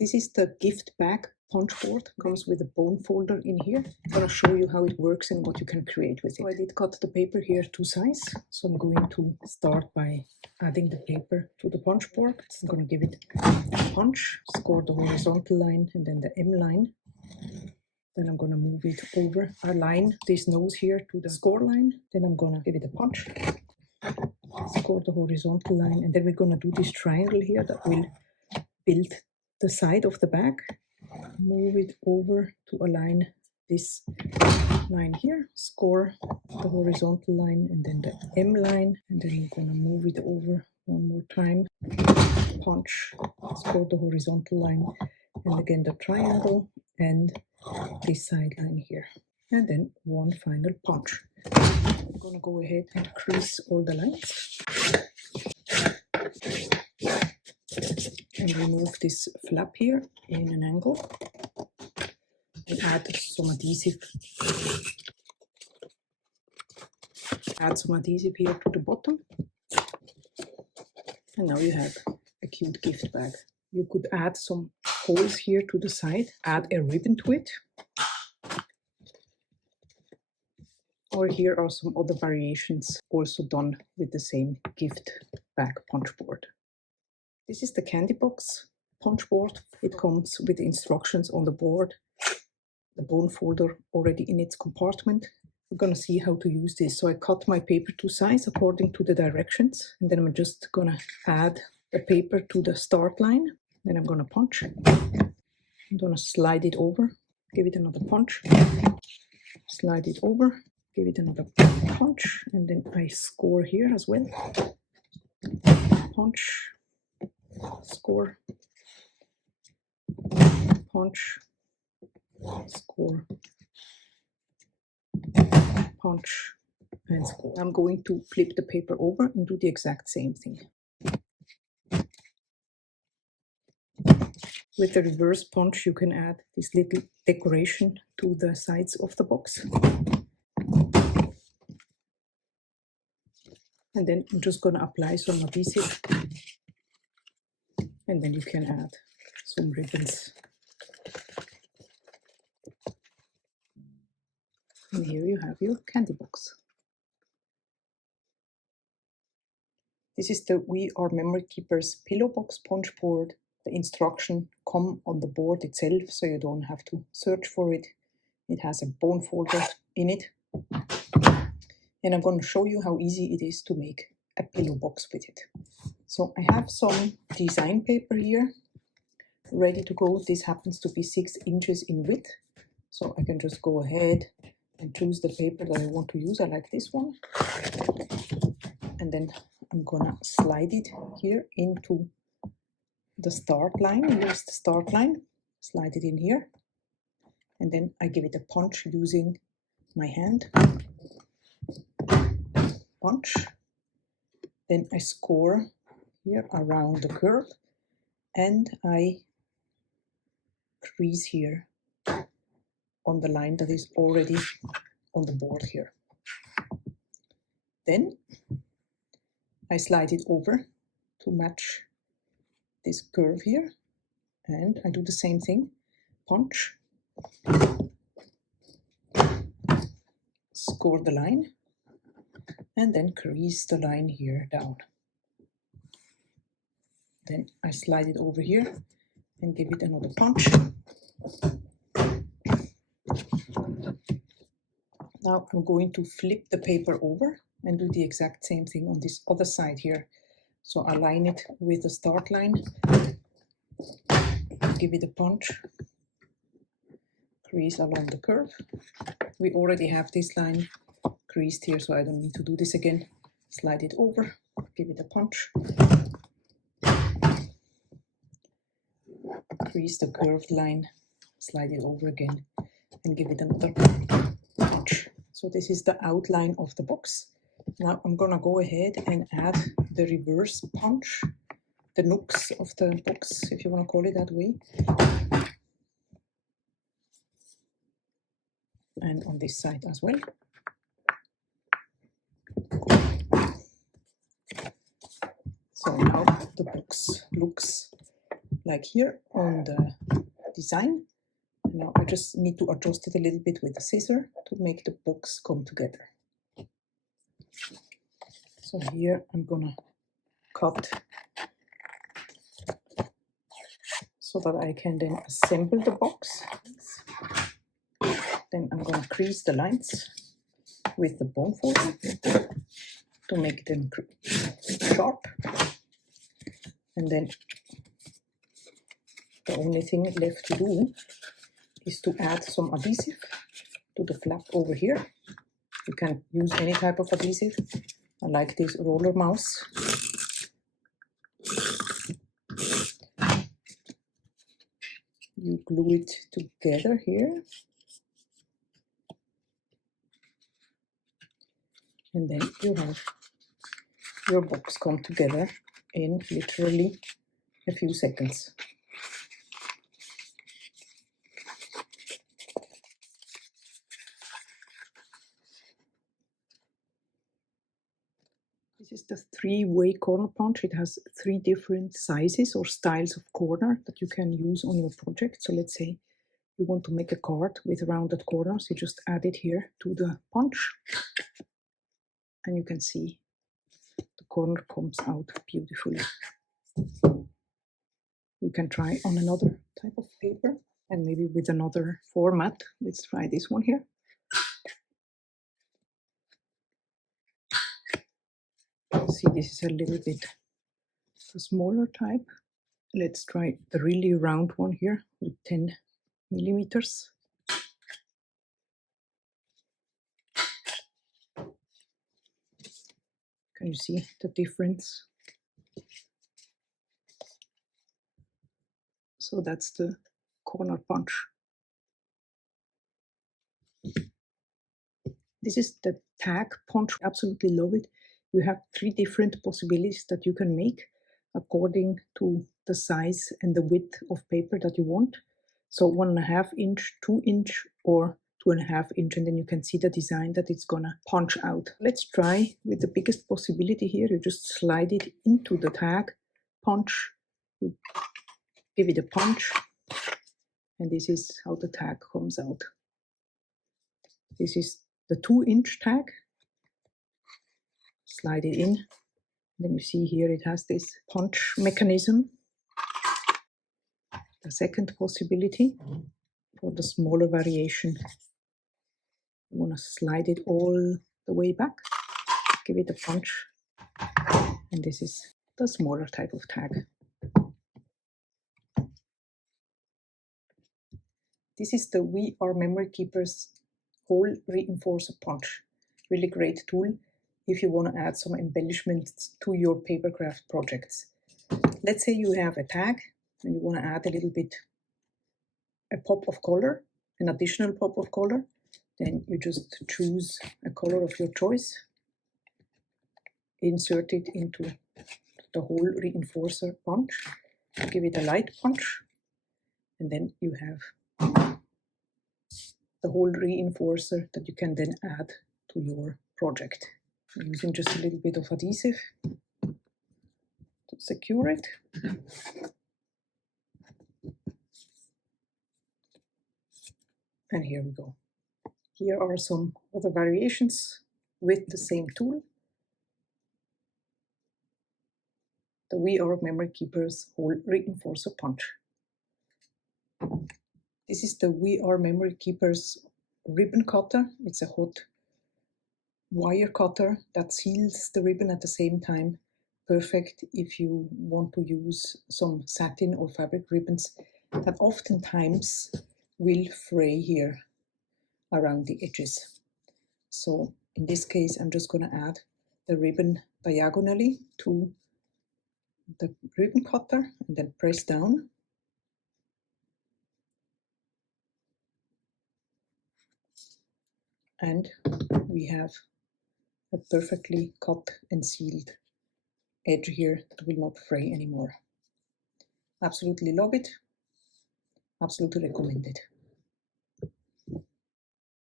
This is the gift bag punch board. Comes with a bone folder in here. I'm going to show you how it works and what you can create with it. So I did cut the paper here to size. So I'm going to start by adding the paper to the punch board. I'm going to give it a punch, score the horizontal line and then the M line. Then I'm going to move it over, align this nose here to the score line. Then I'm going to give it a punch, score the horizontal line, and then we're going to do this triangle here that will build the side of the bag. Move it over to align this line here, score the horizontal line and then the M line, and then I'm going to move it over one more time, punch, score the horizontal line, and again the triangle and this side line here, and then one final punch. I'm going to go ahead and crease all the lines and remove this flap here in an angle and add some adhesive. Add some adhesive here to the bottom, and now you have a cute gift bag. You could add some holes here to the side, add a ribbon to it, or here are some other variations also done with the same gift bag punch board. This is the candy box punch board. It comes with instructions on the board, the bone folder already in its compartment. We're going to see how to use this. So I cut my paper to size according to the directions, and then I'm just going to add the paper to the start line. Then I'm going to punch. I'm going to slide it over, give it another punch, slide it over, give it another punch, and then I score here as well. Punch, score, punch, score, punch, and score. I'm going to flip the paper over and do the exact same thing. With the reverse punch, you can add this little decoration to the sides of the box. And then I'm just going to apply some adhesive, and then you can add some ribbons. And here you have your candy box. This is the We Are Memory Keepers pillow box punch board. The instruction come on the board itself, so you don't have to search for it. It has a bone folder in it. And I'm going to show you how easy it is to make a pillow box with it. So I have some design paper here ready to go. This happens to be 6 inches in width. So I can just go ahead and choose the paper that I want to use. I like this one. And then I'm gonna slide it here into the start line. Here's the start line. Slide it in here. And then I give it a punch using my hand. Punch. Then I score here around the curve. And I crease here on the line that is already on the board here. Then I slide it over to match this curve here, and I do the same thing, punch, score the line, and then crease the line here down. Then I slide it over here and give it another punch. Now I'm going to flip the paper over and do the exact same thing on this other side here. So align it with the start line, give it a punch, crease along the curve. We already have this line creased here, so I don't need to do this again. Slide it over, give it a punch, crease the curved line, slide it over again, and give it another punch. So this is the outline of the box. Now I'm gonna go ahead and add the reverse punch, the nooks of the box, if you want to call it that way. And on this side as well. So now the box looks like here on the design. Now I just need to adjust it a little bit with the scissor to make the box come together. So here I'm gonna cut so that I can then assemble the box. Then I'm gonna crease the lines with the bone folder to make them sharp. And then the only thing left to do is to add some adhesive to the flap over here. You can use any type of adhesive. I like this roller mouse. You glue it together here. And then you have your box come together in literally a few seconds. This is the three-way corner punch. It has 3 different sizes or styles of corner that you can use on your project. So let's say you want to make a card with rounded corners. You just add it here to the punch. And you can see the corner comes out beautifully. You can try on another type of paper and maybe with another format. Let's try this one here. See, this is a little bit a smaller type. Let's try the really round one here with 10 millimeters. Can you see the difference? So that's the corner punch. This is the tag punch. I absolutely love it. You have 3 different possibilities that you can make according to the size and the width of paper that you want. So 1.5 inch, 2 inch, or 2.5 inch, and then you can see the design that it's gonna punch out. Let's try with the biggest possibility here. You just slide it into the tag punch, you give it a punch, and this is how the tag comes out. This is the 2-inch tag. Slide it in. Then you see here it has this punch mechanism. The second possibility for the smaller variation, you want to slide it all the way back, give it a punch, and this is the smaller type of tag. This is the We Are Memory Keepers Hole Reinforcer Punch. Really great tool if you want to add some embellishments to your paper craft projects. Let's say you have a tag and you want to add a little bit, a pop of color, an additional pop of color. Then you just choose a color of your choice, insert it into the Hole Reinforcer punch, give it a light punch, and then you have the Hole Reinforcer that you can then add to your project. I'm using just a little bit of adhesive to secure it. And here we go. Here are some other variations with the same tool. The We Are Memory Keepers Hole Reinforcer Punch. This is the We Are Memory Keepers ribbon cutter. It's a hot wire cutter that seals the ribbon at the same time. Perfect if you want to use some satin or fabric ribbons that oftentimes will fray here around the edges. So in this case, I'm just going to add the ribbon diagonally to the ribbon cutter and then press down. And we have a perfectly cut and sealed edge here that will not fray anymore. Absolutely love it. Absolutely recommend it.